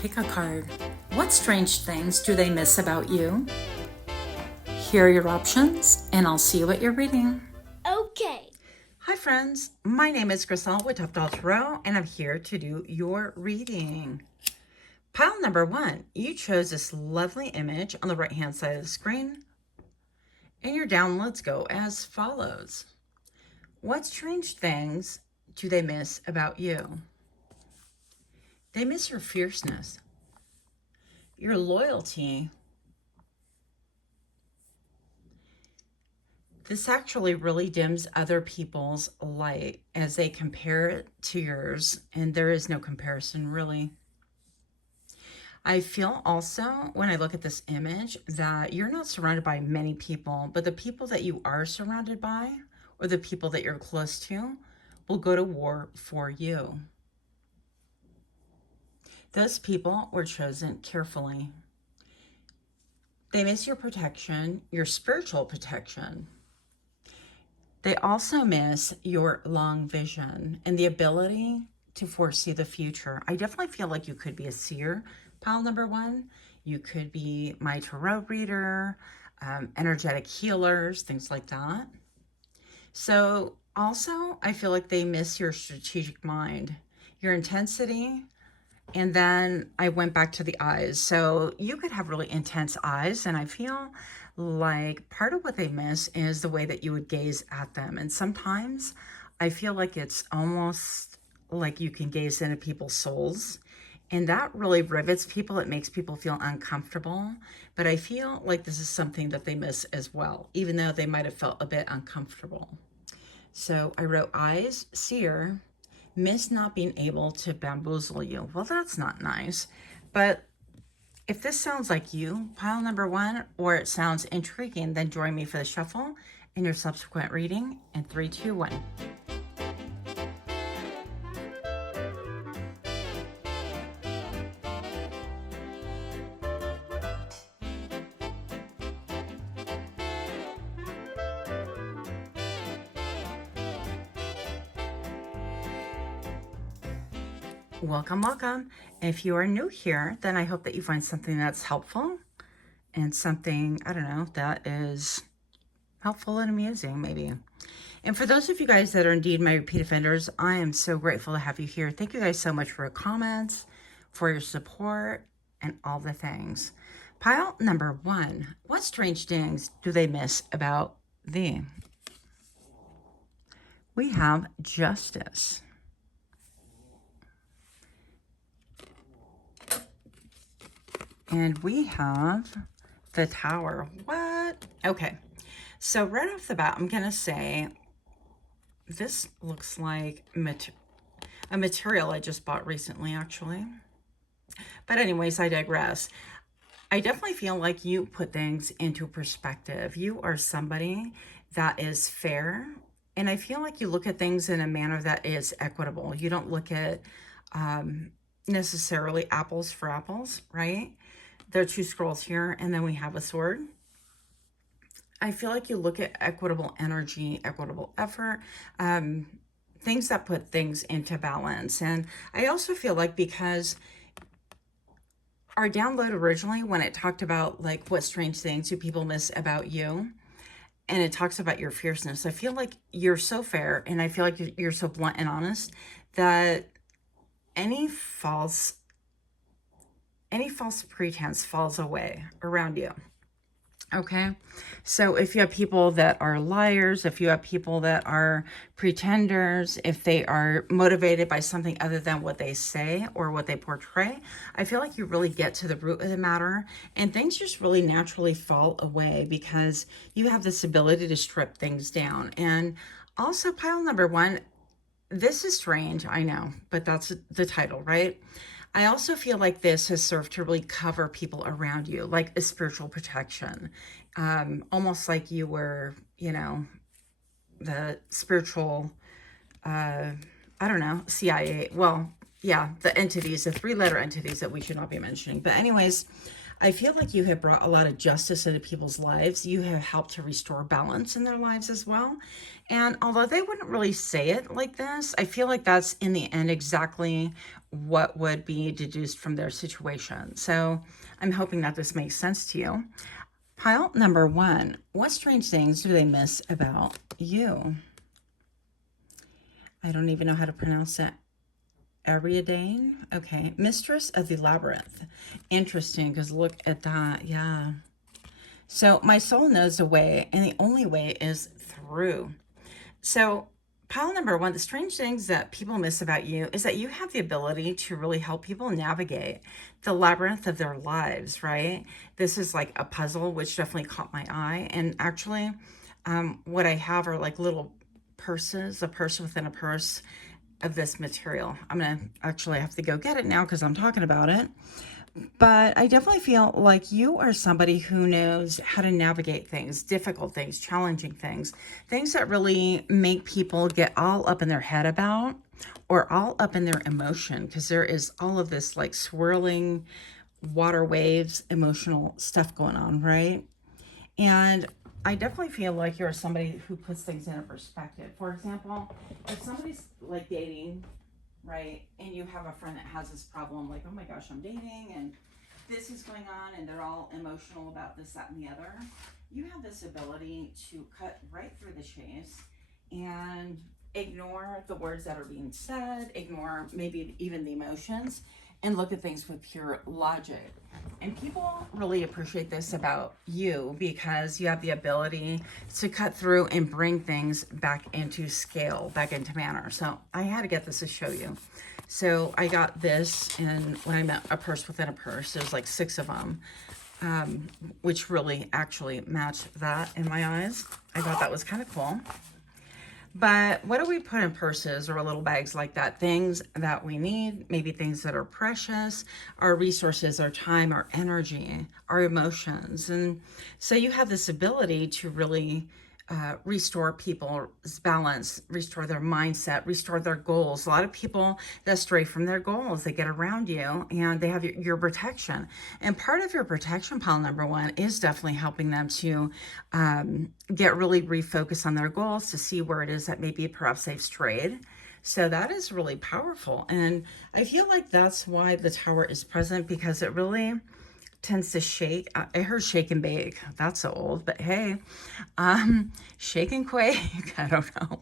Pickacard. What strange things do they miss about you? Here are your options, and I'll see you at your reading. Okay. Hi friends, my name is Crystal with Toughdolltarot, and I'm here to do your reading. Pile number 1, you chose this lovely image on the right hand side of the screen, and your downloads go as follows. What strange things do they miss about you? They miss your fierceness, your loyalty. This actually really dims other people's light as they compare it to yours, and there is no comparison really. I feel also when I look at this image that you're not surrounded by many people, but the people that you are surrounded by, or the people that you're close to, will go to war for you. Those people were chosen carefully. They miss your protection, your spiritual protection. They also miss your long vision and the ability to foresee the future. I definitely feel like you could be a seer, pile number 1. You could be my tarot reader, energetic healers, things like that. So also, I feel like they miss your strategic mind, your intensity. And then I went back to the eyes. So you could have really intense eyes, and I feel like part of what they miss is the way that you would gaze at them. And sometimes I feel like it's almost like you can gaze into people's souls, and that really rivets people. It makes people feel uncomfortable. But I feel like this is something that they miss as well, even though they might have felt a bit uncomfortable. So I wrote eyes, seer, miss not being able to bamboozle you. Well, that's not nice. But if this sounds like you, pile number 1, or it sounds intriguing, then join me for the shuffle and your subsequent reading in 3, 2, 1. Welcome, welcome. If you are new here, then I hope that you find something that's helpful and something, I don't know, that is helpful and amusing maybe. And for those of you guys that are indeed my repeat offenders, I am so grateful to have you here. Thank you guys so much for your comments, for your support, and all the things. Pile number 1, what strange things do they miss about thee? We have justice. And we have the Tower. What? Okay. So right off the bat, I'm going to say this looks like a material I just bought recently, actually. But anyways, I digress. I definitely feel like you put things into perspective. You are somebody that is fair. And I feel like you look at things in a manner that is equitable. You don't look at necessarily apples for apples, right? There are 2 scrolls here, and then we have a sword. I feel like you look at equitable energy, equitable effort, things that put things into balance. And I also feel like because our download originally, when it talked about like what strange things do people miss about you, and it talks about your fierceness, I feel like you're so fair, and I feel like you're so blunt and honest that any false pretense falls away around you. Okay, so if you have people that are liars, if you have people that are pretenders, if they are motivated by something other than what they say or what they portray, I feel like you really get to the root of the matter, and things just really naturally fall away because you have this ability to strip things down. And also, pile number 1, this is strange, I know, but that's the title, right? I also feel like this has served to really cover people around you, like a spiritual protection, almost like you were, you know, the spiritual, I don't know, CIA. Well, yeah, the entities, the 3-letter entities that we should not be mentioning. But anyways, I feel like you have brought a lot of justice into people's lives. You have helped to restore balance in their lives as well. And although they wouldn't really say it like this, I feel like that's in the end exactly what would be deduced from their situation. So I'm hoping that this makes sense to you. Pile number 1, what strange things do they miss about you? I don't even know how to pronounce it. Ariadne? Okay. Mistress of the Labyrinth. Interesting, because look at that. Yeah. So my soul knows the way, and the only way is through. So pile number 1, the strange things that people miss about you is that you have the ability to really help people navigate the labyrinth of their lives, right? This is like a puzzle, which definitely caught my eye. And actually, what I have are like little purses, a purse within a purse of this material. I'm going to actually have to go get it now because I'm talking about it. But I definitely feel like you are somebody who knows how to navigate things, difficult things, challenging things, things that really make people get all up in their head about or all up in their emotion, because there is all of this like swirling water waves, emotional stuff going on, right? And I definitely feel like you're somebody who puts things in a perspective. For example, if somebody's like dating, right, and you have a friend that has this problem, like, oh my gosh, I'm dating and this is going on, and they're all emotional about this, that, and the other, you have this ability to cut right through the chase and ignore the words that are being said, ignore maybe even the emotions, and look at things with pure logic. And people really appreciate this about you because you have the ability to cut through and bring things back into scale, back into manner. So I had to get this to show you. So I got this, and when I meant a purse within a purse, there's like 6 of them, which really actually matched that in my eyes. I thought that was kind of cool. But what do we put in purses or little bags like that? Things that we need, maybe things that are precious, our resources, our time, our energy, our emotions. And so you have this ability to really restore people's balance, restore their mindset, restore their goals. A lot of people that stray from their goals, they get around you and they have your protection. And part of your protection, pile number 1, is definitely helping them to get really refocused on their goals, to see where it is that maybe perhaps they've strayed. So that is really powerful. And I feel like that's why the Tower is present, because it really tends to shake. I heard shake and bake. That's so old, but hey, shake and quake. I don't know.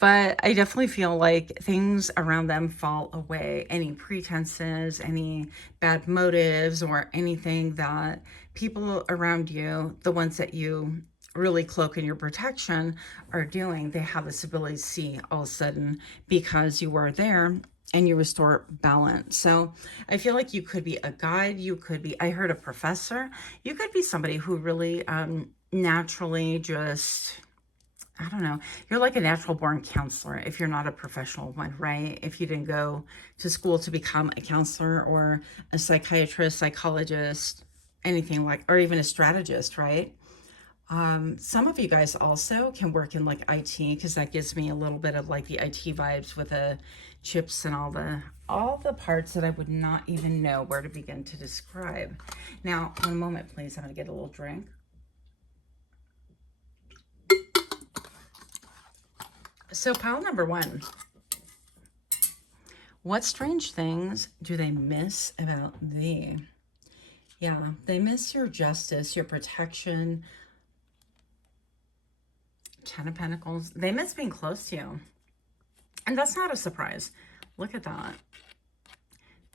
But I definitely feel like things around them fall away. Any pretenses, any bad motives, or anything that people around you, the ones that you really cloak in your protection, are doing, they have this ability to see all of a sudden because you were there, and you restore balance. So I feel like you could be a guide. You could be, I heard, a professor. You could be somebody who really naturally just, I don't know, you're like a natural born counselor if you're not a professional one, right? If you didn't go to school to become a counselor or a psychiatrist, psychologist, anything like, or even a strategist, right? Some of you guys also can work in like IT, because that gives me a little bit of like the IT vibes with the chips and all the parts that I would not even know where to begin to describe. Now, one moment, please. I'm going to get a little drink. So pile number 1. What strange things do they miss about thee? Yeah, they miss your justice, your protection. 10 of Pentacles. They miss being close to you. And that's not a surprise. Look at that.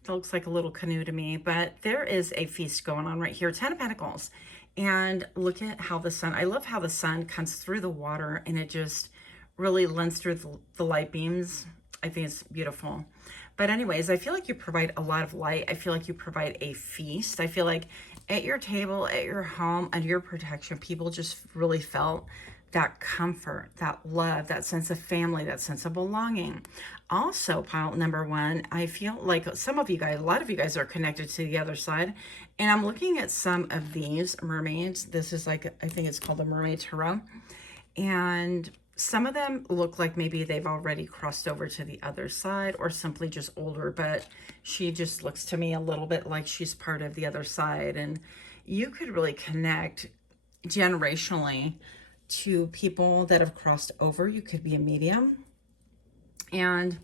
It looks like a little canoe to me, but there is a feast going on right here. 10 of Pentacles. And look at how the sun, I love how the sun comes through the water and it just really lends through the light beams. I think it's beautiful. But anyways, I feel like you provide a lot of light. I feel like you provide a feast. I feel like at your table, at your home, under your protection, people just really felt that comfort, that love, that sense of family, that sense of belonging. Also, pile number 1, I feel like some of you guys, a lot of you guys are connected to the other side. And I'm looking at some of these mermaids. This is like, I think it's called the Mermaid Tarot. And some of them look like maybe they've already crossed over to the other side, or simply just older, but she just looks to me a little bit like she's part of the other side. And you could really connect generationally to people that have crossed over. You could be a medium. And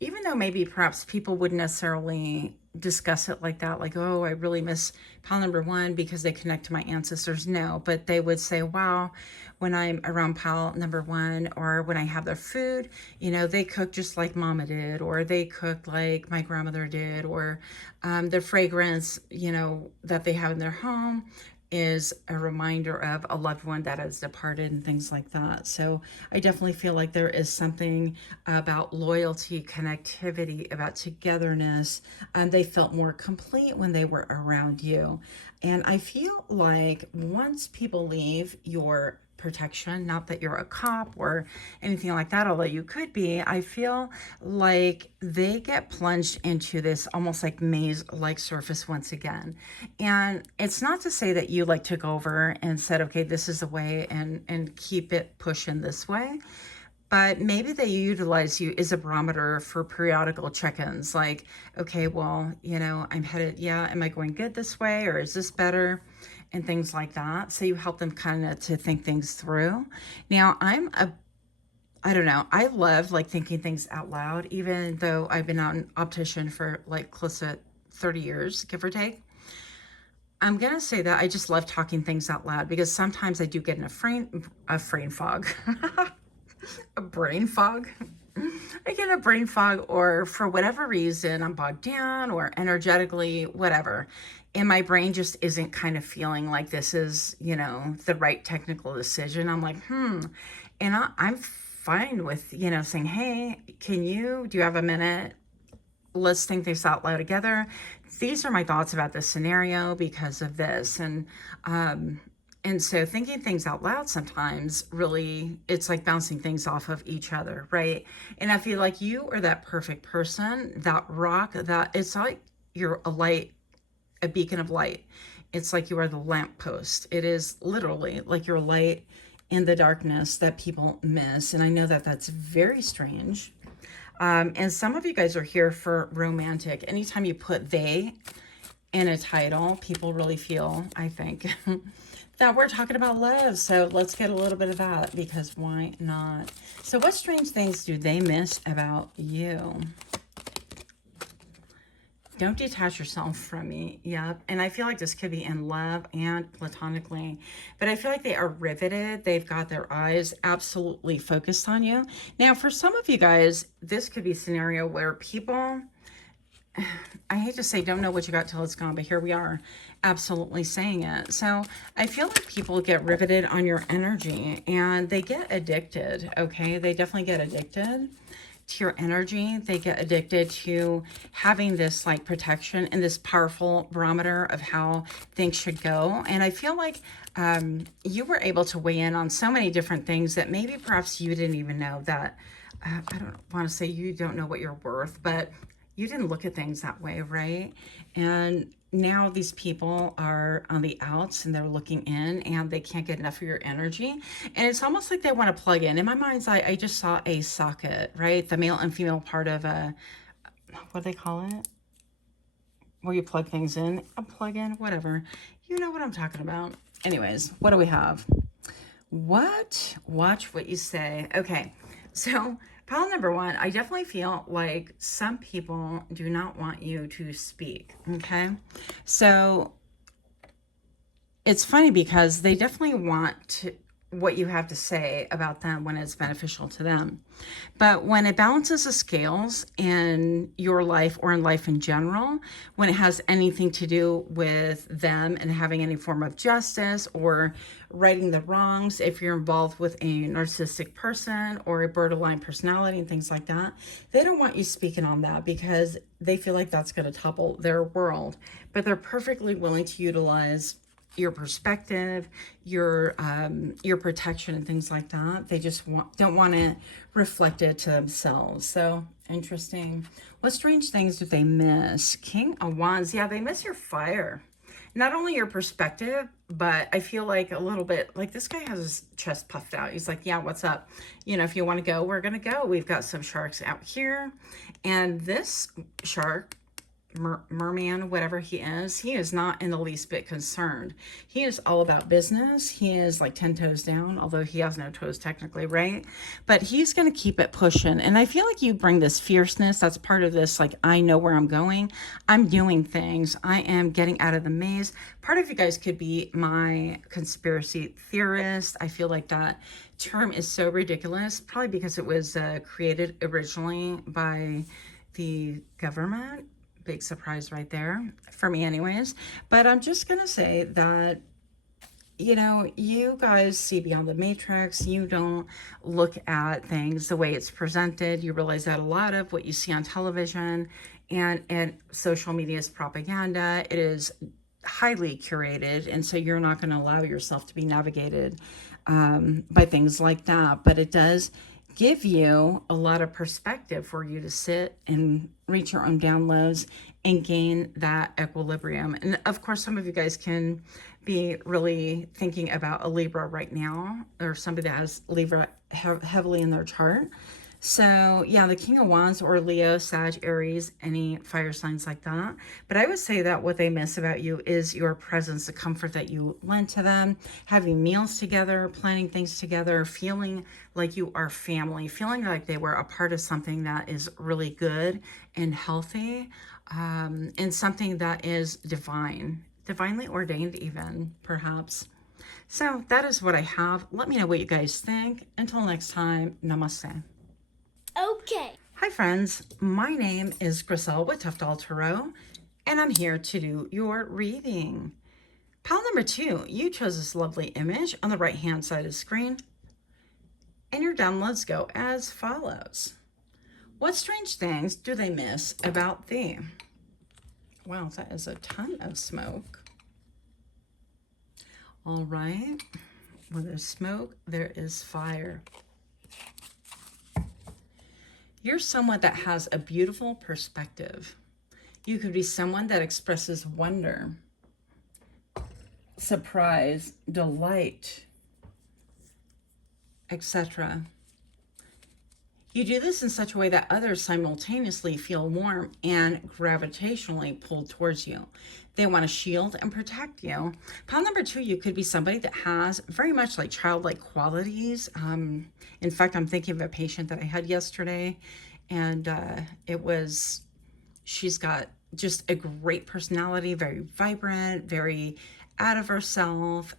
even though maybe perhaps people wouldn't necessarily discuss it like that, like, oh, I really miss pile number one because they connect to my ancestors. No, but they would say, wow, when I'm around pile number one, or when I have their food, you know, they cook just like mama did, or they cook like my grandmother did, or the fragrance, you know, that they have in their home is a reminder of a loved one that has departed and things like that. So I definitely feel like there is something about loyalty, connectivity, about togetherness. They felt more complete when they were around you. And I feel like once people leave your protection, not that you're a cop or anything like that, although you could be, I feel like they get plunged into this almost like maze-like surface once again. And it's not to say that you like took over and said, okay, this is the way, and keep it pushing this way. But maybe they utilize you as a barometer for periodical check-ins, like, okay, well, you know, I'm headed, yeah, am I going good this way, or is this better? And things like that. So you help them kind of to think things through. Now, I don't know, I love like thinking things out loud, even though I've been an optician for like close to 30 years, give or take. I'm going to say that I just love talking things out loud, because sometimes I do get in a brain fog. A brain fog. I get a brain fog, or for whatever reason, I'm bogged down, or energetically, whatever. And my brain just isn't kind of feeling like this is, you know, the right technical decision. I'm like, And I'm fine with, you know, saying, hey, do you have a minute? Let's think this out loud together. These are my thoughts about this scenario because of this. And so thinking things out loud sometimes really, it's like bouncing things off of each other, right? And I feel like you are that perfect person, that rock, that it's like you're a light, a beacon of light. It's like you are the lamppost. It is literally like you're a light in the darkness that people miss. And I know that that's very strange. And some of you guys are here for romantic. Anytime you put they in a title, people really feel, I think, that we're talking about love. So let's get a little bit of that, because why not? So what strange things do they miss about you? Don't detach yourself from me. Yep. And I feel like this could be in love and platonically, but I feel like they are riveted. They've got their eyes absolutely focused on you. Now, for some of you guys, this could be a scenario where people, I hate to say don't know what you got till it's gone, but here we are absolutely saying it. So I feel like people get riveted on your energy, and they get addicted. Okay. They definitely get addicted to your energy. They get addicted to having this like protection and this powerful barometer of how things should go. And I feel like you were able to weigh in on so many different things that maybe perhaps you didn't even know that. I don't want to say you don't know what you're worth, but you didn't look at things that way, right? And now these people are on the outs and they're looking in, and they can't get enough of your energy. And it's almost like they want to plug in. In my mind's eye, I just saw a socket, right? The male and female part of a, what do they call it? Where you plug things in, a plug-in, whatever. You know what I'm talking about. Anyways, what do we have? What? Watch what you say. Okay, so pile number one, I definitely feel like some people do not want you to speak, okay? So it's funny because they definitely want what you have to say about them when it's beneficial to them. But when it balances the scales in your life or in life in general, when it has anything to do with them and having any form of justice or righting the wrongs, if you're involved with a narcissistic person or a borderline personality and things like that, they don't want you speaking on that because they feel like that's going to topple their world. But they're perfectly willing to utilize your perspective, your protection and things like that. They just don't want to reflect it to themselves. So interesting. What strange things do they miss? King of Wands. Yeah, they miss your fire. Not only your perspective, but I feel like a little bit like this guy has his chest puffed out. He's like, yeah, what's up? You know, if you want to go, we're going to go. We've got some sharks out here. And this shark merman, whatever he is not in the least bit concerned. He is all about business. He is like 10 toes down, although he has no toes technically, right? But he's going to keep it pushing. And I feel like you bring this fierceness. That's part of this. Like, I know where I'm going. I'm doing things. I am getting out of the maze. Part of you guys could be my conspiracy theorist. I feel like that term is so ridiculous, probably because it was created originally by the government. Big surprise right there for me anyways. But I'm just gonna say that, you know, you guys see beyond the matrix. You don't look at things the way it's presented. You realize that a lot of what you see on television and social media is propaganda. It is highly curated, and so you're not going to allow yourself to be navigated by things like that. But it does give you a lot of perspective for you to sit and reach your own downloads and gain that equilibrium. And of course, some of you guys can be really thinking about a Libra right now, or somebody that has Libra heavily in their chart. So yeah, the King of Wands, or Leo, Sag, Aries, any fire signs like that. But I would say that what they miss about you is your presence, the comfort that you lend to them, having meals together, planning things together, feeling like you are family, feeling like they were a part of something that is really good and healthy, and something that is divinely ordained even, perhaps. So that is what I have. Let me know what you guys think. Until next time, namaste. Okay. Hi friends, my name is Griselle with Toughdolltarot, and I'm here to do your reading. Pile number 2, you chose this lovely image on the right hand side of the screen, and your downloads go as follows. What strange things do they miss about thee? Wow, that is a ton of smoke. All right, where there's smoke, there is fire. You're someone that has a beautiful perspective. You could be someone that expresses wonder, surprise, delight, etc. You do this in such a way that others simultaneously feel warm and gravitationally pulled towards you. They want to shield and protect you. Pile number 2, you could be somebody that has very much like childlike qualities. In fact, I'm thinking of a patient that I had yesterday, and she's got just a great personality, very vibrant, very out of herself.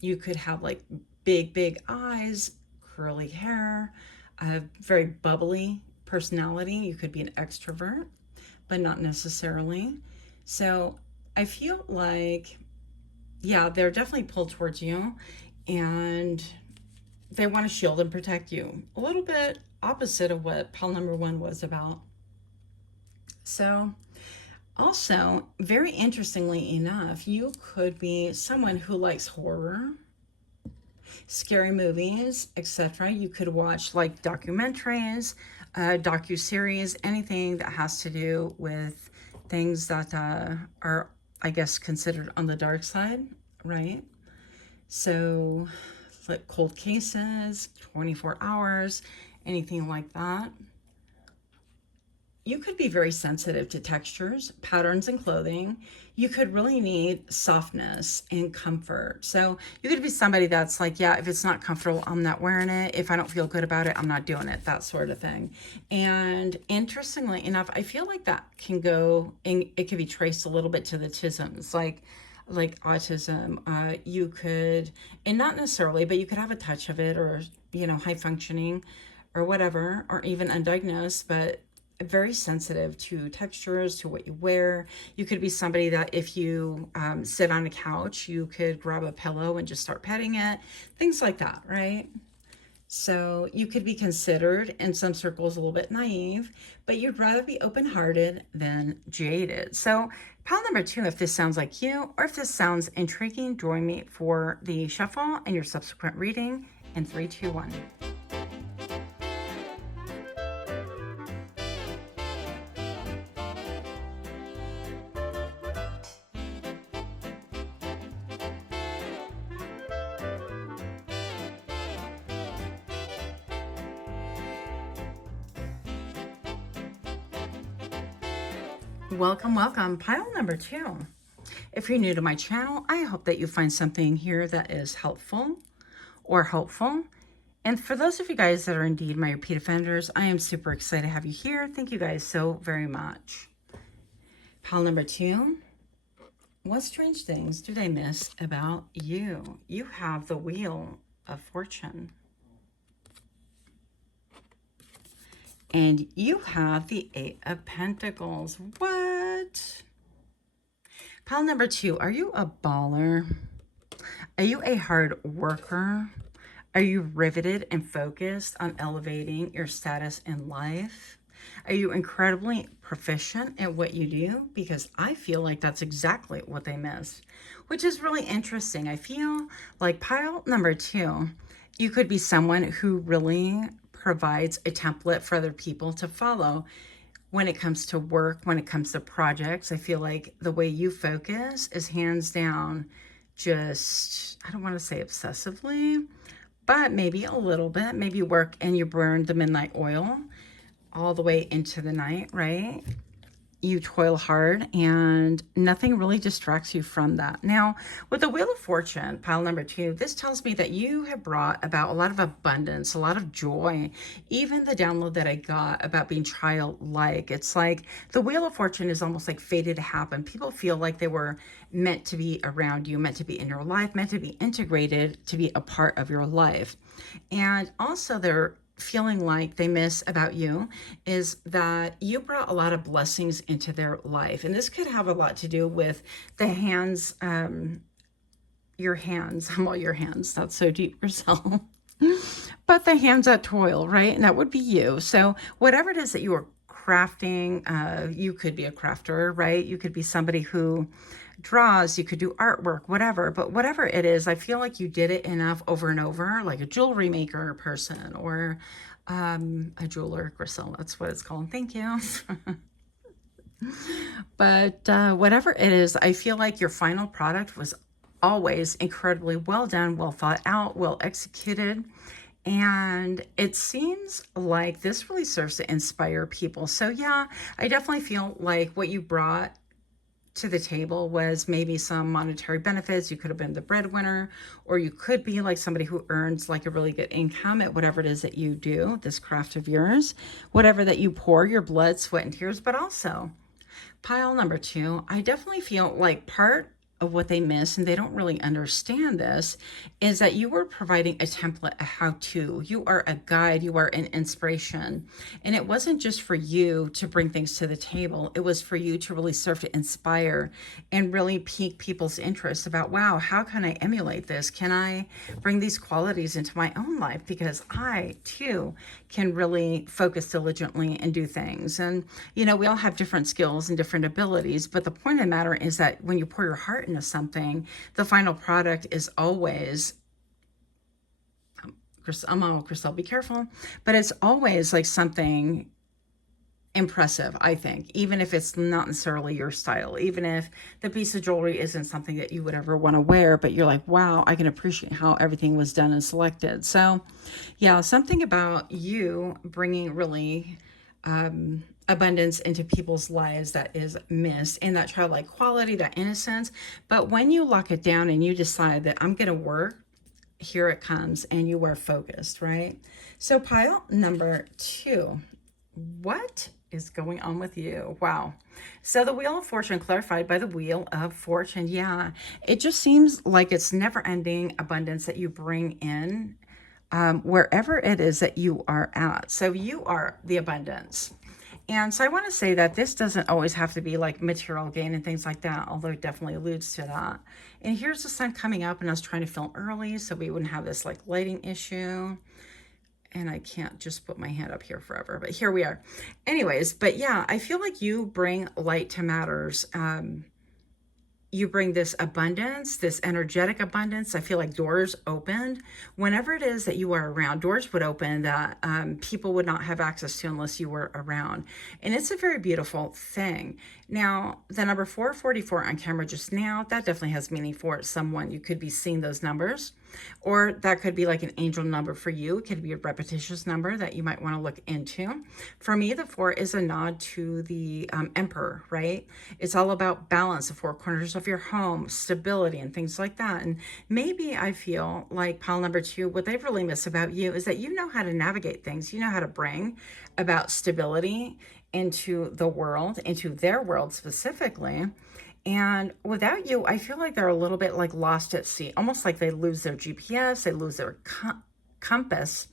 You could have like big eyes, curly hair, a very bubbly personality. You could be an extrovert, but not necessarily. So I feel like, yeah, they're definitely pulled towards you, and they want to shield and protect you. A little bit opposite of what pile number 1 was about. So also, very interestingly enough, you could be someone who likes horror, scary movies, etc. You could watch like documentaries, docuseries, anything that has to do with things that are, I guess, considered on the dark side, right? So like cold cases, 24 hours, anything like that. You could be very sensitive to textures, patterns, and clothing. You could really need softness and comfort. So you could be somebody that's like, yeah, if it's not comfortable, I'm not wearing it. If I don't feel good about it, I'm not doing it, that sort of thing. And interestingly enough, I feel like that can go, and it can be traced a little bit to the tisms, like autism. You could, and not necessarily, but you could have a touch of it, or, you know, high functioning or whatever, or even undiagnosed, but very sensitive to textures, to what you wear. You could be somebody that if you sit on a couch, you could grab a pillow and just start petting it, things like that, right? So you could be considered in some circles a little bit naive, but you'd rather be open-hearted than jaded. So pile number 2, if this sounds like you, or if this sounds intriguing, join me for the shuffle and your subsequent reading in 3, 2, 1. Welcome, pile number 2. If you're new to my channel, I hope that you find something here that is helpful or hopeful. And for those of you guys that are indeed my repeat offenders, I am super excited to have you here. Thank you guys so very much. Pile number 2. What strange things do they miss about you? You have the Wheel of Fortune. And you have the 8 of Pentacles. What? Pile number 2, are you a baller? Are you a hard worker? Are you riveted and focused on elevating your status in life? Are you incredibly proficient at what you do? Because I feel like that's exactly what they miss, which is really interesting. I feel like pile number 2, you could be someone who really provides a template for other people to follow when it comes to work, when it comes to projects. I feel like the way you focus is hands down just, I don't want to say obsessively, but maybe a little bit. Maybe you work and you burn the midnight oil all the way into the night, right? You toil hard and nothing really distracts you from that. Now, with the Wheel of Fortune, pile number 2, this tells me that you have brought about a lot of abundance, a lot of joy. Even the download that I got about being childlike, it's like the Wheel of Fortune is almost like fated to happen. People feel like they were meant to be around you, meant to be in your life, meant to be integrated, to be a part of your life. And also they're feeling like they miss about you is that you brought a lot of blessings into their life. And this could have a lot to do with the hands, your hands, well, your hands, that's so deep, Griselle. But the hands that toil, right? And that would be you. So whatever it is that you are crafting, you could be a crafter, right? You could be somebody who draws, you could do artwork, whatever. But whatever it is, I feel like you did it enough over and over, like a jewelry maker person or a jeweler, Griselle, that's what it's called. Thank you. But whatever it is, I feel like your final product was always incredibly well done, well thought out, well executed. And it seems like this really serves to inspire people. So yeah, I definitely feel like what you brought to the table was maybe some monetary benefits. You could have been the breadwinner, or you could be like somebody who earns like a really good income at whatever it is that you do, this craft of yours, whatever that you pour your blood, sweat, and tears. But also, pile number 2, I definitely feel like part of what they miss, and they don't really understand this, is that you were providing a template, a how-to. You are a guide, you are an inspiration. And it wasn't just for you to bring things to the table. It was for you to really serve to inspire and really pique people's interest about, wow, how can I emulate this? Can I bring these qualities into my own life? Because I too can really focus diligently and do things. And, you know, we all have different skills and different abilities, but the point of the matter is that when you pour your heart into something, the final product is always, Crystal, be careful, but it's always like something impressive, I think, even if it's not necessarily your style, even if the piece of jewelry isn't something that you would ever want to wear, but you're like, wow, I can appreciate how everything was done and selected. So yeah, something about you bringing really abundance into people's lives that is missed, in that childlike quality, that innocence. But when you lock it down and you decide that I'm going to work, here it comes, and you are focused, right? So pile number 2, what is going on with you? Wow. So the Wheel of Fortune clarified by the Wheel of Fortune. Yeah, it just seems like it's never-ending abundance that you bring in wherever it is that you are at. So you are the abundance. And so I want to say that this doesn't always have to be like material gain and things like that, although it definitely alludes to that. And here's the sun coming up, and I was trying to film early so we wouldn't have this like lighting issue. And I can't just put my hand up here forever, but here we are. Anyways, but yeah, I feel like you bring light to matters. You bring this abundance, this energetic abundance. I feel like doors opened. Whenever it is that you are around, doors would open that people would not have access to unless you were around. And it's a very beautiful thing. Now, the number 444 on camera just now, that definitely has meaning for someone. You could be seeing those numbers. Or that could be like an angel number for you. It could be a repetitious number that you might want to look into. For me, the 4 is a nod to the emperor, right? It's all about balance, the 4 corners of your home, stability, and things like that. And maybe I feel like pile number 2, what they really miss about you is that you know how to navigate things. You know how to bring about stability into the world, into their world specifically. And without you, I feel like they're a little bit like lost at sea, almost like they lose their GPS, they lose their compass.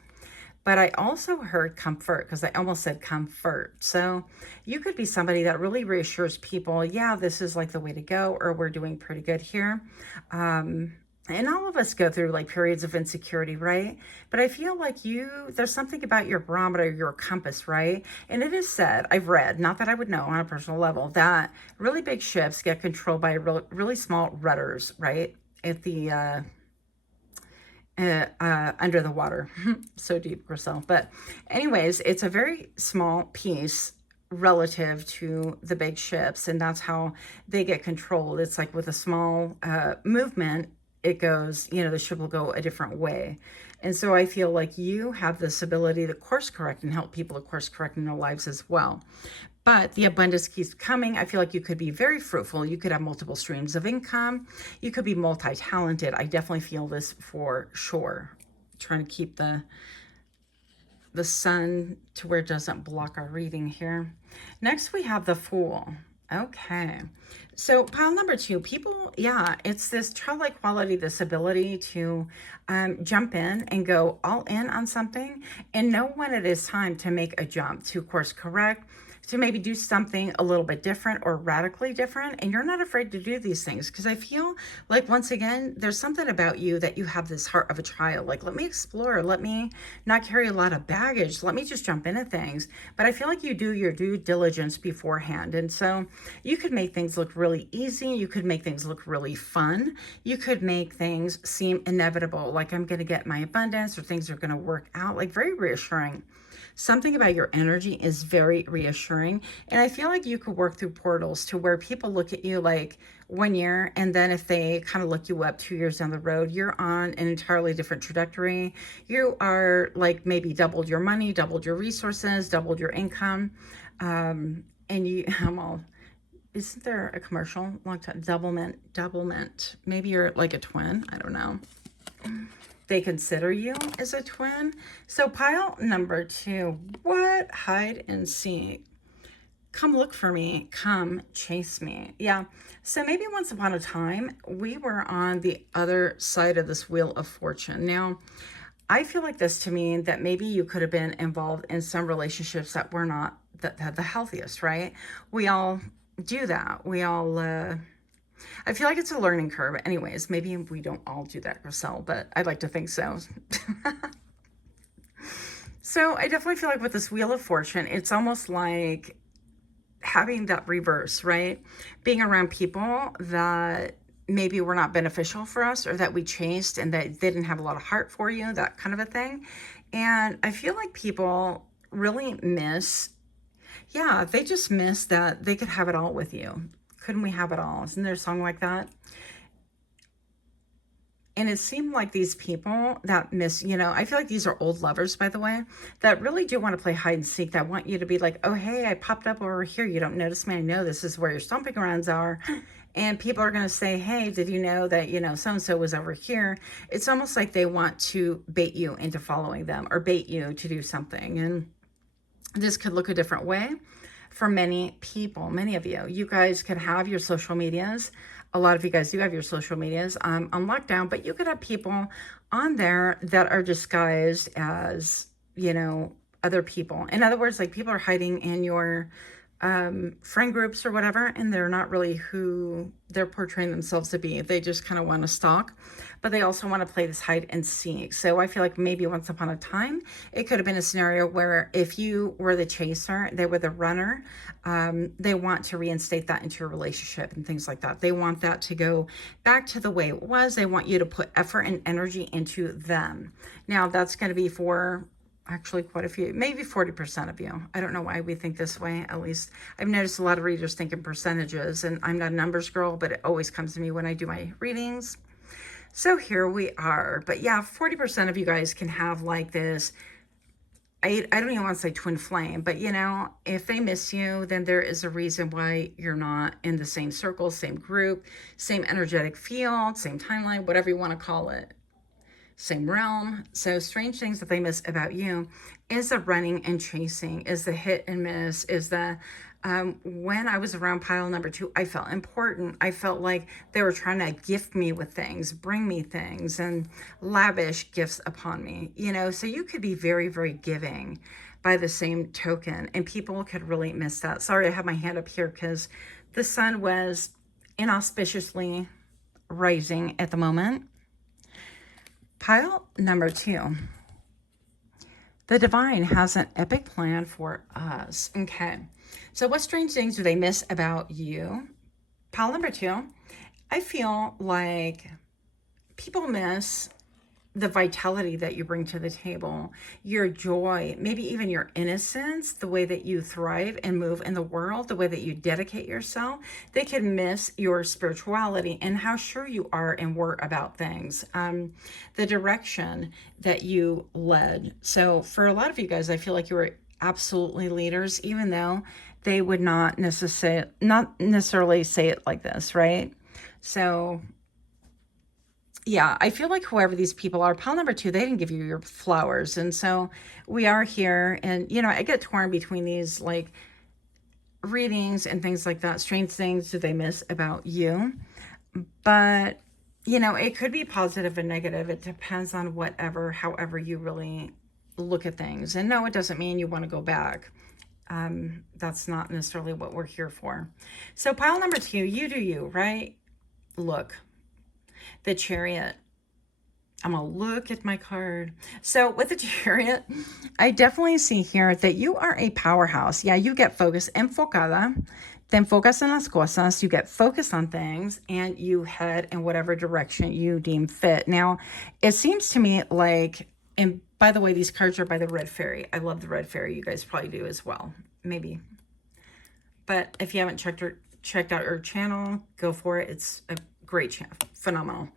But I also heard comfort, because I almost said comfort. So you could be somebody that really reassures people, yeah, this is like the way to go, or we're doing pretty good here. And all of us go through like periods of insecurity, right? But I feel like there's something about your barometer, your compass, right? And it is said, I've read, not that I would know on a personal level, that really big ships get controlled by really small rudders, right? At the, under the water. So deep, Griselle. But anyways, it's a very small piece relative to the big ships, and that's how they get controlled. It's like with a small movement, it goes, the ship will go a different way. And so I feel like you have this ability to course correct and help people to course correct in their lives as well. But the abundance keeps coming. I feel like you could be very fruitful. You could have multiple streams of income. You could be multi-talented. I definitely feel this for sure. Trying to keep the sun to where it doesn't block our reading here. Next, we have the Fool. Okay. So pile number 2, people, yeah, it's this childlike quality, this ability to jump in and go all in on something and know when it is time to make a jump, to course correct, to maybe do something a little bit different or radically different. And you're not afraid to do these things, because I feel like, once again, there's something about you that you have this heart of a child. Like, let me explore, let me not carry a lot of baggage, let me just jump into things. But I feel like you do your due diligence beforehand. And so you could make things look really easy. You could make things look really fun. You could make things seem inevitable, like I'm going to get my abundance, or things are going to work out, like very reassuring. Something about your energy is very reassuring. And I feel like you could work through portals to where people look at you like 1 year, and then if they kind of look you up 2 years down the road, you're on an entirely different trajectory. You are like maybe doubled your money, doubled your resources, doubled your income. And isn't there a commercial? Long time, doublement. Maybe you're like a twin. I don't know. They consider you as a twin. So pile number 2, what? Hide and seek. Come look for me. Come chase me. Yeah. So maybe once upon a time, we were on the other side of this wheel of fortune. Now, I feel like this to mean that maybe you could have been involved in some relationships that were not the healthiest, right? We all do that. We all... I feel like it's a learning curve. Anyways, maybe we don't all do that, Griselle, but I'd like to think so. So I definitely feel like with this Wheel of Fortune, it's almost like having that reverse, right? Being around people that maybe were not beneficial for us, or that we chased and that they didn't have a lot of heart for you, that kind of a thing. And I feel like people really they just miss that they could have it all with you. Couldn't we have it all? Isn't there a song like that? And it seemed like these people that miss, I feel like these are old lovers, by the way, that really do want to play hide and seek, that want you to be like, oh, hey, I popped up over here. You don't notice me. I know this is where your stomping grounds are. And people are going to say, hey, did you know that, so-and-so was over here? It's almost like they want to bait you into following them, or bait you to do something. And this could look a different way for many people. Many of you. You guys could have your social medias. A lot of you guys do have your social medias on lockdown, but you could have people on there that are disguised as, other people. In other words, like people are hiding in your friend groups or whatever, and they're not really who they're portraying themselves to be. They just kind of want to stalk, but they also want to play this hide and seek. So I feel like maybe once upon a time, it could have been a scenario where if you were the chaser, they were the runner, they want to reinstate that into a relationship and things like that. They want that to go back to the way it was. They want you to put effort and energy into them. Now that's going to be for actually quite a few, maybe 40% of you. I don't know why we think this way. At least I've noticed a lot of readers think in percentages, and I'm not a numbers girl, but it always comes to me when I do my readings. So here we are. But yeah, 40% of you guys can have like this, I don't even want to say twin flame, but you know, if they miss you, then there is a reason why you're not in the same circle, same group, same energetic field, same timeline, whatever you want to call it, same realm. So strange things that they miss about you is the running and chasing, is the hit and miss, is the when I was around pile number 2, I felt important. I felt like they were trying to gift me with things, bring me things, and lavish gifts upon me, you know. So you could be very, very giving by the same token, and people could really miss that. Sorry, I have my hand up here because the sun was inauspiciously rising at the moment. Pile number 2. The divine has an epic plan for us. Okay. So what strange things do they miss about you? Pile number 2. I feel like people miss the vitality that you bring to the table, your joy, maybe even your innocence, the way that you thrive and move in the world, the way that you dedicate yourself. They can miss your spirituality and how sure you are and were about things, the direction that you led. So for a lot of you guys, I feel like you were absolutely leaders, even though they would not necessarily say it like this, right? So yeah, I feel like whoever these people are, pile number 2, they didn't give you your flowers. And so we are here. And, you know, I get torn between these like readings and things like that. Strange things do they miss about you? But, you know, it could be positive and negative. It depends on however you really look at things. And no, it doesn't mean you want to go back. That's not necessarily what we're here for. So pile number 2, you do you, right? Look. The Chariot. I'm going to look at my card. So with the Chariot, I definitely see here that you are a powerhouse. Yeah, you get focused, enfocada. Te enfocas en las cosas. You get focused on things and you head in whatever direction you deem fit. Now, it seems to me like, and by the way, these cards are by the Red Fairy. I love the Red Fairy. You guys probably do as well. Maybe. But if you haven't checked out her channel, go for it. It's a great channel. Phenomenal.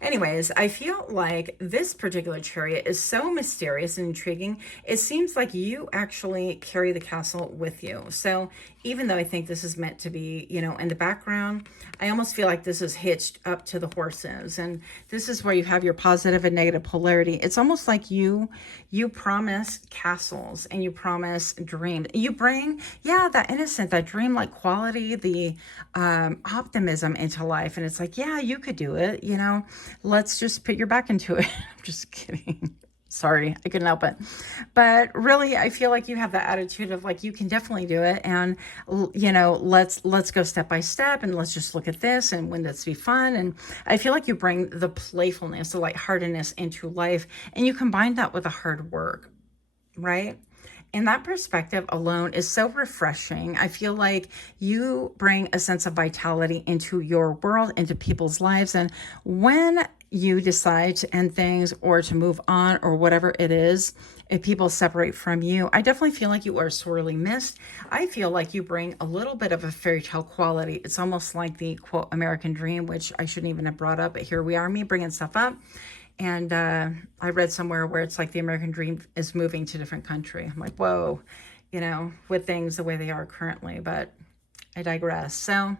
Anyways, I feel like this particular Chariot is so mysterious and intriguing. It seems like you actually carry the castle with you. So even though I think this is meant to be, you know, in the background, I almost feel like this is hitched up to the horses. And this is where you have your positive and negative polarity. It's almost like you promise castles and you promise dreams. You bring, yeah, that innocent, that dream-like quality, the optimism into life. And it's like, yeah, you could do it, you know, let's just put your back into it. I'm just kidding. Sorry, I couldn't help it. But really, I feel like you have that attitude of like, you can definitely do it. And, you know, let's go step by step and let's just look at this and wouldn't this be fun? And I feel like you bring the playfulness, the lightheartedness into life and you combine that with the hard work, right? And that perspective alone is so refreshing. I feel like you bring a sense of vitality into your world, into people's lives. And when you decide to end things or to move on or whatever it is, if people separate from you, I definitely feel like you are sorely missed. I feel like you bring a little bit of a fairy tale quality. It's almost like the quote American dream, which I shouldn't even have brought up, but here we are, me bringing stuff up. And I read somewhere where it's like the American dream is moving to a different country. I'm like, whoa, you know, with things the way they are currently, but I digress. So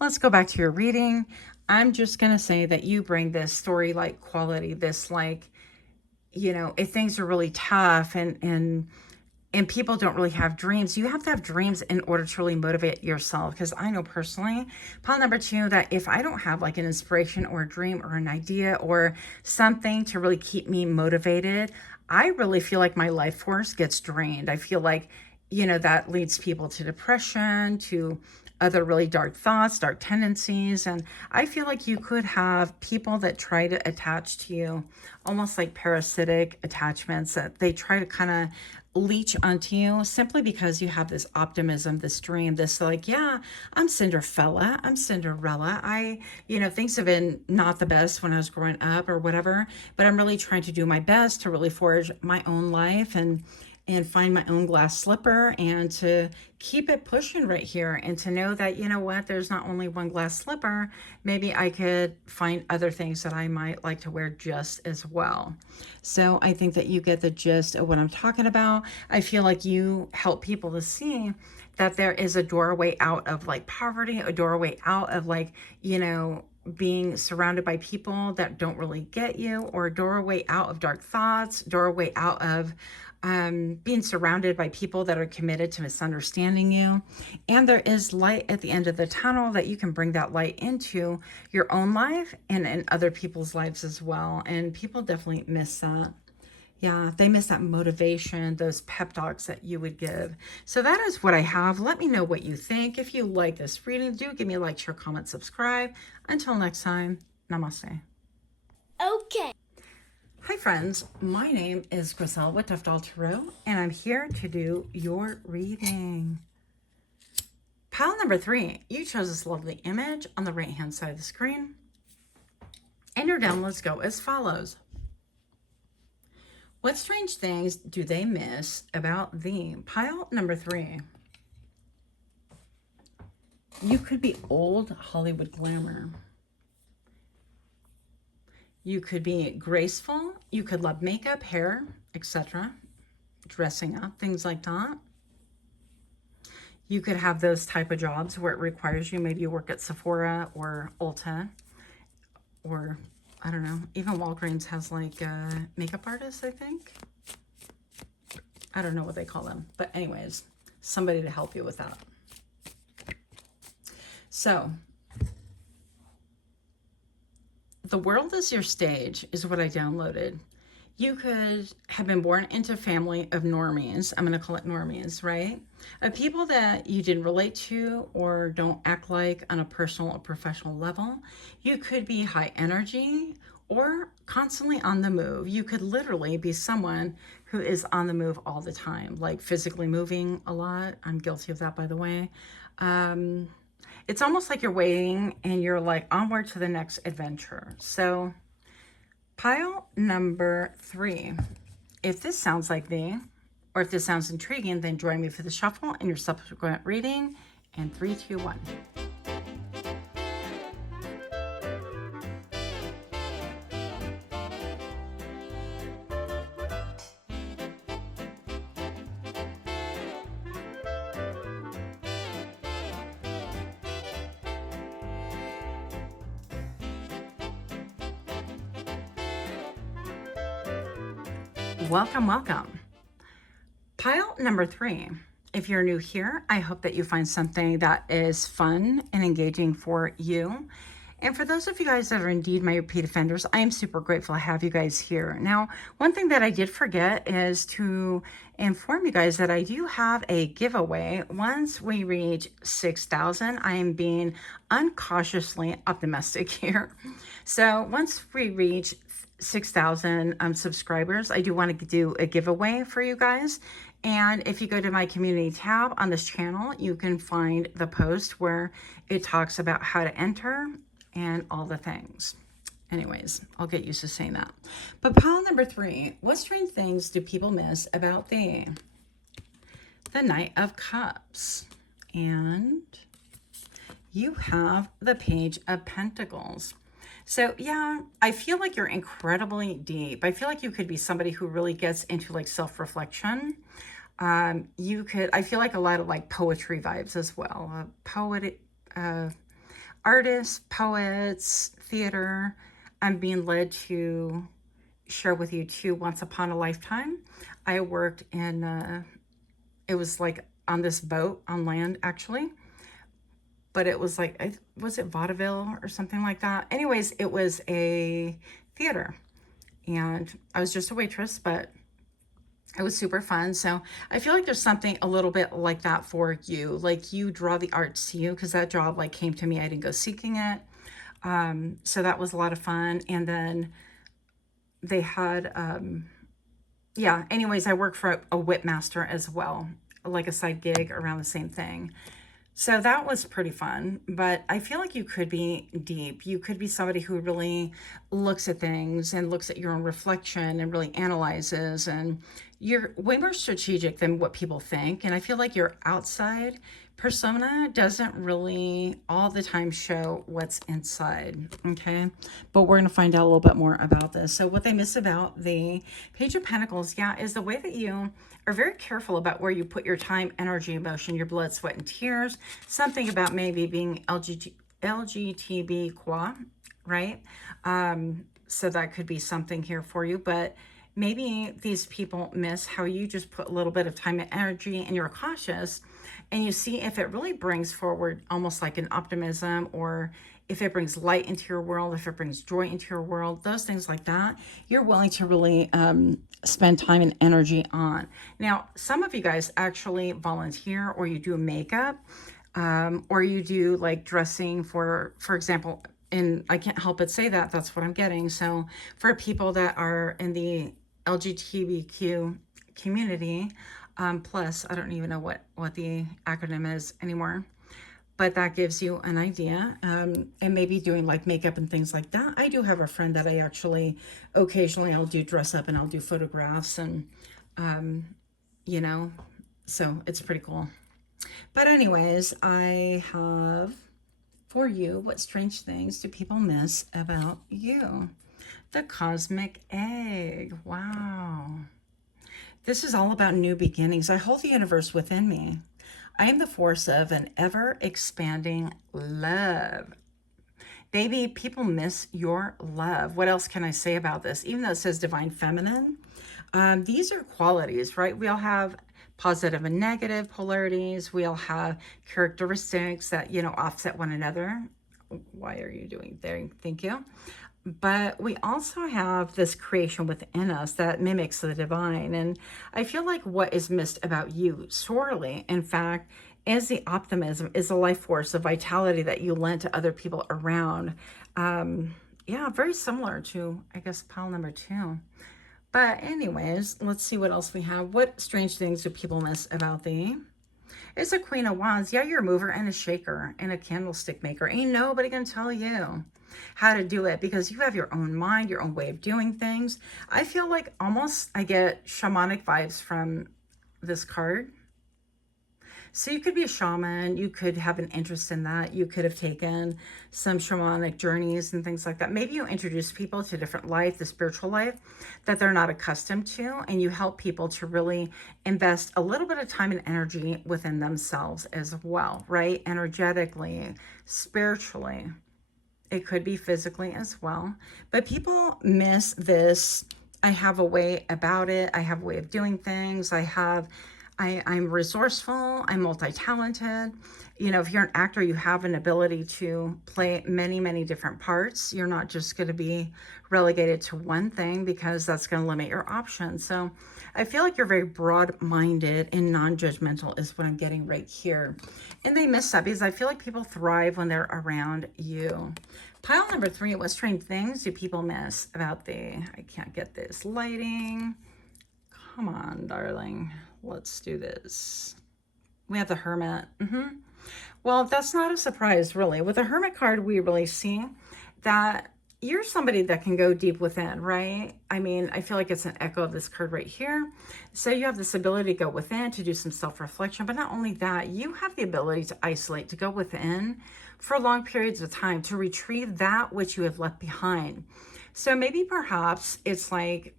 let's go back to your reading. I'm just going to say that you bring this story-like quality, this like, you know, if things are really tough and people don't really have dreams, you have to have dreams in order to really motivate yourself. Because I know personally, pile number 2, that if I don't have like an inspiration or a dream or an idea or something to really keep me motivated, I really feel like my life force gets drained. I feel like, you know, that leads people to depression, to other really dark thoughts, dark tendencies. And I feel like you could have people that try to attach to you, almost like parasitic attachments, that they try to kind of leech onto you simply because you have this optimism, this dream, this like, yeah, I'm Cinderella. You know, things have been not the best when I was growing up or whatever, but I'm really trying to do my best to really forge my own life and and find my own glass slipper and to keep it pushing right here, and to know that, you know what, there's not only one glass slipper. Maybe I could find other things that I might like to wear just as well. So I think that you get the gist of what I'm talking about. I feel like you help people to see that there is a doorway out of like poverty, a doorway out of like, you know, being surrounded by people that don't really get you, or a doorway out of dark thoughts, doorway out of being surrounded by people that are committed to misunderstanding you. And there is light at the end of the tunnel, that you can bring that light into your own life and in other people's lives as well. And people definitely miss that. Yeah, they miss that motivation, those pep talks that you would give. So that is what I have. Let me know what you think. If you like this reading, do give me a like, share, comment, subscribe. Until next time, namaste. Okay. Hi friends, my name is Griselle with Toughdolltarot, and I'm here to do your reading. Pile number 3, you chose this lovely image on the right hand side of the screen. And your downloads go as follows. What strange things do they miss about thee? Pile number 3. You could be old Hollywood glamour. You could be graceful. You could love makeup, hair, etc. Dressing up, things like that. You could have those type of jobs where it requires you. Maybe you work at Sephora or Ulta, or I don't know, even Walgreens has like makeup artists, I think. I don't know what they call them. But anyways, somebody to help you with that. So, the world is your stage is what I downloaded. You could have been born into a family of normies. I'm going to call it normies, right? Of people that you didn't relate to or don't act like on a personal or professional level. You could be high energy or constantly on the move. You could literally be someone who is on the move all the time, like physically moving a lot. I'm guilty of that, by the way. It's almost like you're waiting and you're like onward to the next adventure. So pile number 3. If this sounds like me, or if this sounds intriguing, then join me for the shuffle and your subsequent reading in 3, 2, 1. Welcome, welcome. Pile number 3. If you're new here, I hope that you find something that is fun and engaging for you. And for those of you guys that are indeed my repeat offenders, I am super grateful to have you guys here. Now, one thing that I did forget is to inform you guys that I do have a giveaway. Once we reach 6,000, I am being uncautiously optimistic here. So once we reach 6,000 subscribers, I do want to do a giveaway for you guys. And if you go to my community tab on this channel, you can find the post where it talks about how to enter and all the things. Anyways, I'll get used to saying that. But pile number 3, what strange things do people miss about thee? The Knight of Cups. And you have the Page of Pentacles. So yeah, I feel like you're incredibly deep. I feel like you could be somebody who really gets into like self-reflection. You could, I feel like a lot of like poetry vibes as well. Artists, poets, theater. I'm being led to share with you too, once upon a lifetime, I worked in, it was like on this boat on land actually. But it was like, was it vaudeville or something like that? Anyways, it was a theater. And I was just a waitress, but it was super fun. So I feel like there's something a little bit like that for you. Like you draw the arts to you, because that job like came to me. I didn't go seeking it. So that was a lot of fun. And then they had, yeah, anyways, I worked for a whip master as well, like a side gig around the same thing. So that was pretty fun, but I feel like you could be deep. You could be somebody who really looks at things and looks at your own reflection and really analyzes, and you're way more strategic than what people think. And I feel like your outside persona doesn't really all the time show what's inside, okay? But we're going to find out a little bit more about this. So what they miss about the Page of Pentacles, yeah, is the way that you are very careful about where you put your time, energy, emotion, your blood, sweat, and tears. Something about maybe being LGBTQI, right? So that could be something here for you, but maybe these people miss how you just put a little bit of time and energy and you're cautious and you see if it really brings forward almost like an optimism, or if it brings light into your world, if it brings joy into your world, those things like that, you're willing to really spend time and energy on. Now, some of you guys actually volunteer, or you do makeup, or you do like dressing for example, and I can't help but say that that's what I'm getting. So for people that are in the LGBTQ community, plus, I don't even know what the acronym is anymore, but that gives you an idea. And maybe doing like makeup and things like that. I do have a friend that I actually, occasionally I'll do dress up and I'll do photographs and, you know, so it's pretty cool. But anyways, I have for you, what strange things do people miss about you? The cosmic egg. Wow. This is all about new beginnings. I hold the universe within me. I am the force of an ever-expanding love. Baby, people miss your love. What else can I say about this? Even though it says divine feminine, these are qualities, right? We all have positive and negative polarities. We all have characteristics that, you know, offset one another. Why are you doing there? Thank you. But we also have this creation within us that mimics the divine. And I feel like what is missed about you sorely, in fact, is the optimism, is the life force, the vitality that you lend to other people around. Yeah, very similar to, I guess, pile number 2. But anyways, let's see what else we have. What strange things do people miss about thee? It's a Queen of Wands. Yeah, you're a mover and a shaker and a candlestick maker. Ain't nobody gonna tell you how to do it, because you have your own mind, your own way of doing things. I feel like almost I get shamanic vibes from this card. So you could be a shaman, you could have an interest in that, you could have taken some shamanic journeys and things like that. Maybe you introduce people to different life, the spiritual life that they're not accustomed to, and you help people to really invest a little bit of time and energy within themselves as well, right? Energetically, spiritually. It could be physically as well. But people miss this. I have a way about it. I have a way of doing things. I'm resourceful. I'm multi-talented. You know, if you're an actor, you have an ability to play many, many different parts. You're not just going to be relegated to one thing, because that's going to limit your options. So I feel like you're very broad-minded and non-judgmental is what I'm getting right here. And they miss that because I feel like people thrive when they're around you. Pile number 3, what strange things do people miss about I can't get this lighting. Come on, darling. Let's do this. We have the Hermit. Well, that's not a surprise, really. With the Hermit card, we really see that you're somebody that can go deep within, right? I mean, I feel like it's an echo of this card right here. So you have this ability to go within, to do some self-reflection, but not only that, you have the ability to isolate, to go within for long periods of time, to retrieve that which you have left behind. So maybe perhaps it's like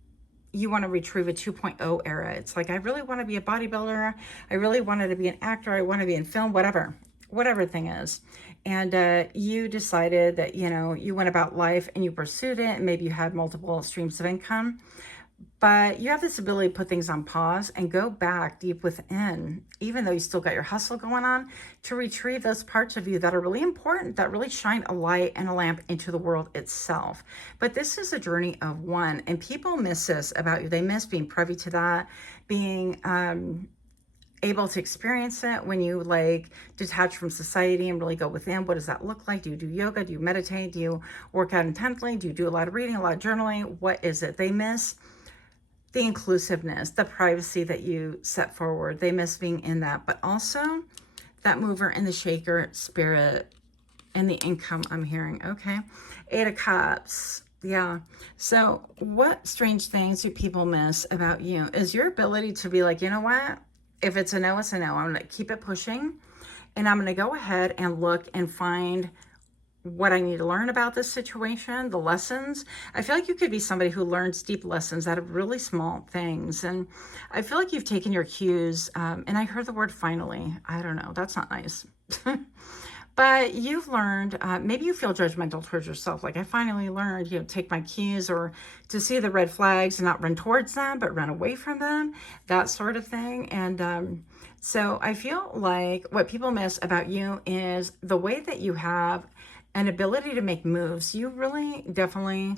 you want to retrieve a 2.0 era. It's like, I really want to be a bodybuilder. I really wanted to be an actor. I want to be in film, whatever thing is. And you decided that, you know, you went about life and you pursued it, and maybe you had multiple streams of income, but you have this ability to put things on pause and go back deep within, even though you still got your hustle going on, to retrieve those parts of you that are really important, that really shine a light and a lamp into the world itself. But this is a journey of one, and people miss this about you. They miss being privy to that, being able to experience it when you like detach from society and really go within. What does that look like? Do you do yoga? Do you meditate? Do you work out intently? Do you do a lot of reading, a lot of journaling? What is it? They miss the inclusiveness, the privacy that you set forward. They miss being in that, but also that mover and the shaker spirit and the income I'm hearing. Okay. 8 of Cups. Yeah. So what strange things do people miss about you is your ability to be like, you know what? If it's a no, it's a no. I'm going to keep it pushing, and I'm going to go ahead and look and find what I need to learn about this situation, the lessons. I feel like you could be somebody who learns deep lessons out of really small things. And I feel like you've taken your cues. And I heard the word finally. I don't know. That's not nice. But you've learned, maybe you feel judgmental towards yourself. Like, I finally learned, take my cues, or to see the red flags and not run towards them, but run away from them, that sort of thing. And so I feel like what people miss about you is the way that you have an ability to make moves. You really definitely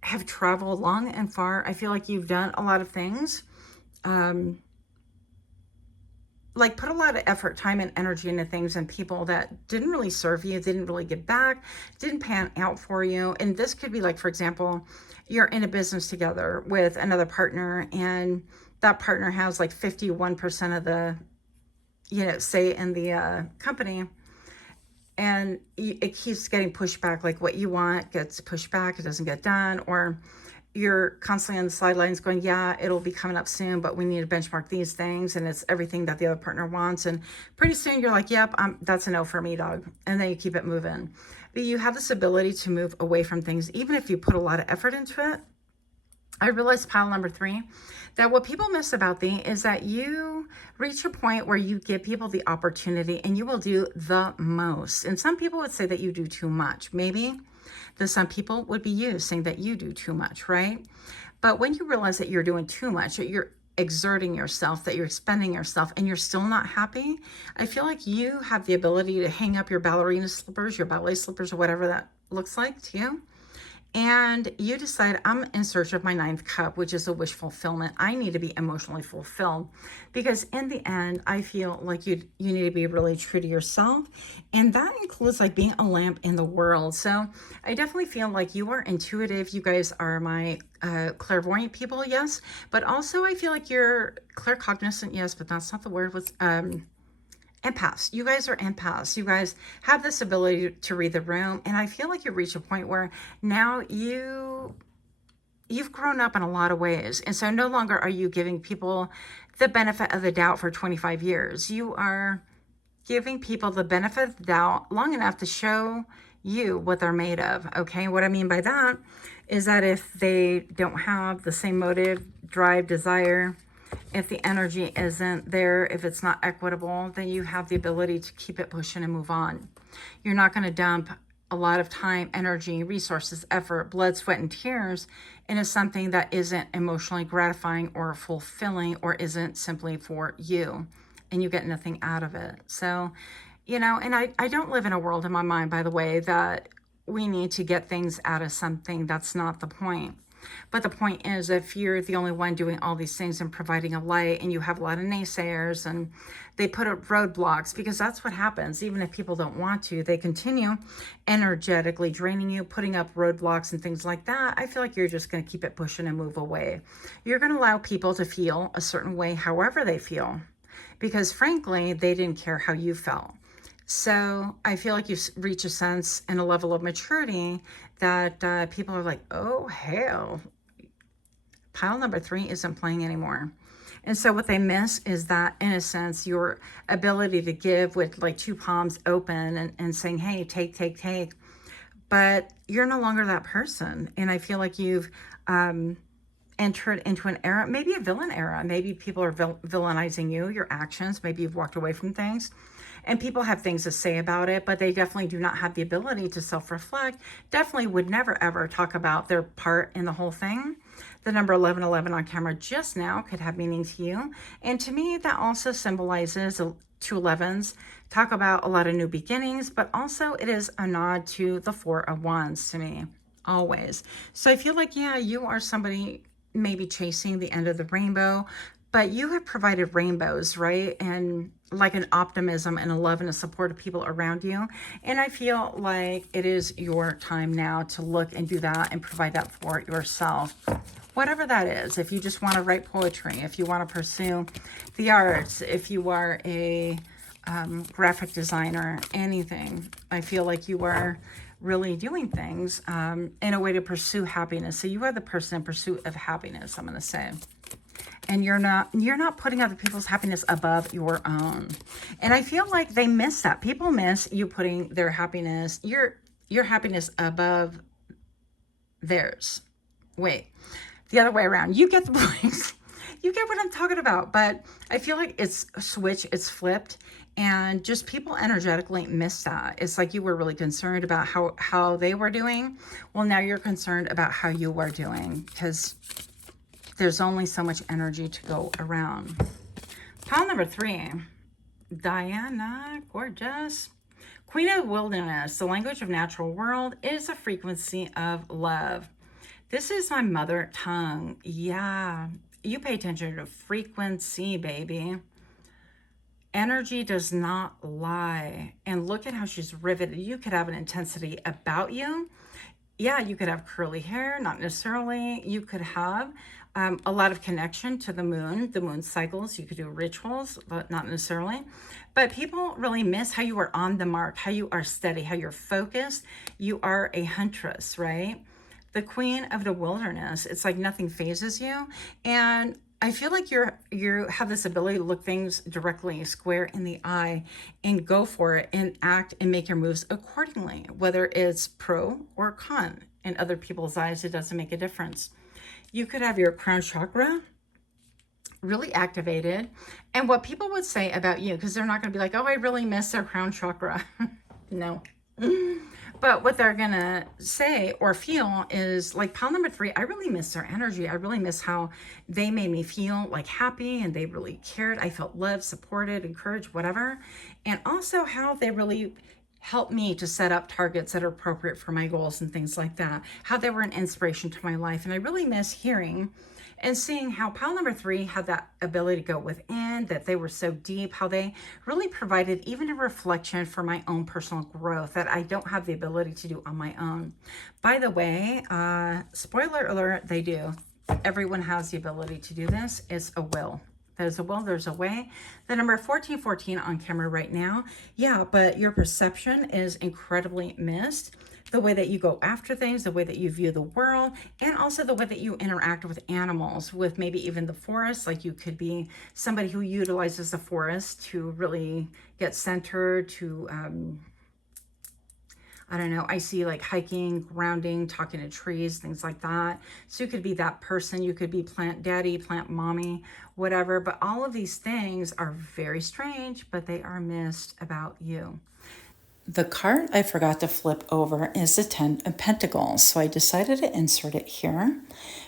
have traveled long and far. I feel like you've done a lot of things. Like put a lot of effort, time, and energy into things and people that didn't really serve you, didn't really give back, didn't pan out for you. And this could be like, for example, you're in a business together with another partner, and that partner has like 51% of the, say in the company, and it keeps getting pushed back. Like what you want gets pushed back, it doesn't get done, or you're constantly on the sidelines going, yeah, it'll be coming up soon, but we need to benchmark these things, and it's everything that the other partner wants. And pretty soon you're like, yep, that's a no for me, dog. And then you keep it moving. But you have this ability to move away from things, even if you put a lot of effort into it. I realized, pile number 3, that what people miss about thee is that you reach a point where you give people the opportunity and you will do the most. And some people would say that you do too much. Maybe some people would be you saying that you do too much, right? But when you realize that you're doing too much, that you're exerting yourself, that you're expending yourself, and you're still not happy, I feel like you have the ability to hang up your ballerina slippers, your ballet slippers, or whatever that looks like to you. And you decide, I'm in search of my 9th cup, which is a wish fulfillment. I need to be emotionally fulfilled, because in the end, I feel like you need to be really true to yourself. And that includes like being a lamp in the world. So I definitely feel like you are intuitive. You guys are my clairvoyant people, yes. But also I feel like you're claircognizant, yes, but that's not the word. What's empaths. You guys are empaths. You guys have this ability to read the room. And I feel like you reach a point where now you've grown up in a lot of ways. And so no longer are you giving people the benefit of the doubt for 25 years. You are giving people the benefit of the doubt long enough to show you what they're made of. Okay. What I mean by that is that if they don't have the same motive, drive, desire, if the energy isn't there, if it's not equitable, then you have the ability to keep it pushing and move on. You're not going to dump a lot of time, energy, resources, effort, blood, sweat, and tears into something that isn't emotionally gratifying or fulfilling, or isn't simply for you, and you get nothing out of it. So, and I don't live in a world in my mind, by the way, that we need to get things out of something. That's not the point. But the point is, if you're the only one doing all these things and providing a light, and you have a lot of naysayers and they put up roadblocks, because that's what happens. Even if people don't want to, they continue energetically draining you, putting up roadblocks and things like that. I feel like you're just going to keep it pushing and move away. You're going to allow people to feel a certain way, however they feel, because frankly, they didn't care how you felt. So I feel like you reach a sense and a level of maturity that people are like, oh, hell, pile number 3 isn't playing anymore. And so what they miss is that, in a sense, your ability to give with like 2 palms open and saying, hey, take. But you're no longer that person. And I feel like you've entered into an era, maybe a villain era. Maybe people are villainizing you, your actions. Maybe you've walked away from things. And people have things to say about it, but they definitely do not have the ability to self-reflect. Definitely would never, ever talk about their part in the whole thing. The number 1111 on camera just now could have meaning to you. And to me, that also symbolizes 2 11s. Talk about a lot of new beginnings, but also it is a nod to the 4 of Wands to me, always. So I feel like, yeah, you are somebody maybe chasing the end of the rainbow, but you have provided rainbows, right? And like an optimism and a love and a support of people around you. And I feel like it is your time now to look and do that and provide that for yourself. Whatever that is, if you just want to write poetry, if you want to pursue the arts, if you are a graphic designer, anything. I feel like you are really doing things in a way to pursue happiness. So you are the person in pursuit of happiness, I'm going to say. And you're not putting other people's happiness above your own. And I feel like they miss that. People miss you putting their happiness, your happiness above theirs. Wait, the other way around. You get the point. You get what I'm talking about. But I feel like it's switched, it's flipped. And just people energetically miss that. It's like you were really concerned about how they were doing. Well, now you're concerned about how you were doing, because there's only so much energy to go around. Pile number 3, Diana, gorgeous. Queen of Wilderness, the language of natural world is a frequency of love. This is my mother tongue. Yeah, you pay attention to frequency, baby. Energy does not lie. And look at how she's riveted. You could have an intensity about you. Yeah, you could have curly hair, not necessarily. You could have a lot of connection to the moon cycles. You could do rituals, but not necessarily. But people really miss how you are on the mark, how you are steady, how you're focused. You are a huntress, right? The queen of the wilderness. It's like nothing phases you. And I feel like you have this ability to look things directly square in the eye and go for it and act and make your moves accordingly, whether it's pro or con. In other people's eyes, it doesn't make a difference. You could have your crown chakra really activated. And what people would say about you, because they're not going to be like, oh, I really miss their crown chakra. No. But what they're going to say or feel is like pile number 3, I really miss their energy. I really miss how they made me feel like happy and they really cared. I felt loved, supported, encouraged, whatever. And also how they really helped me to set up targets that are appropriate for my goals and things like that. How they were an inspiration to my life. And I really miss hearing and seeing how pile number 3 had that ability to go within, that they were so deep, how they really provided even a reflection for my own personal growth that I don't have the ability to do on my own. By the way, spoiler alert, they do. Everyone has the ability to do this. It's a will. There's a will, there's a way. The number 1414 on camera right now. Yeah, but your perception is incredibly missed. The way that you go after things, the way that you view the world, and also the way that you interact with animals, with maybe even the forest. Like you could be somebody who utilizes the forest to really get centered, to, I don't know, I see like hiking, grounding, talking to trees, things like that. So you could be that person. You could be plant daddy, plant mommy, whatever. But all of these things are very strange, but they are missed about you. The card I forgot to flip over is the 10 of Pentacles, so I decided to insert it here.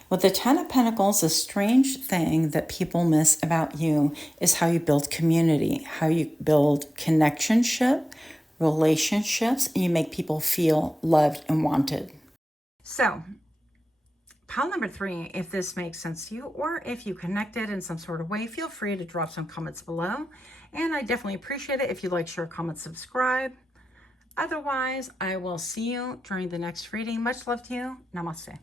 With the 10 of Pentacles, the strange thing that people miss about you is how you build community, how you build relationships, and you make people feel loved and wanted. So, pile number 3, if this makes sense to you, or if you connected in some sort of way, feel free to drop some comments below. And I definitely appreciate it if you like, share, comment, subscribe. Otherwise, I will see you during the next reading. Much love to you. Namaste.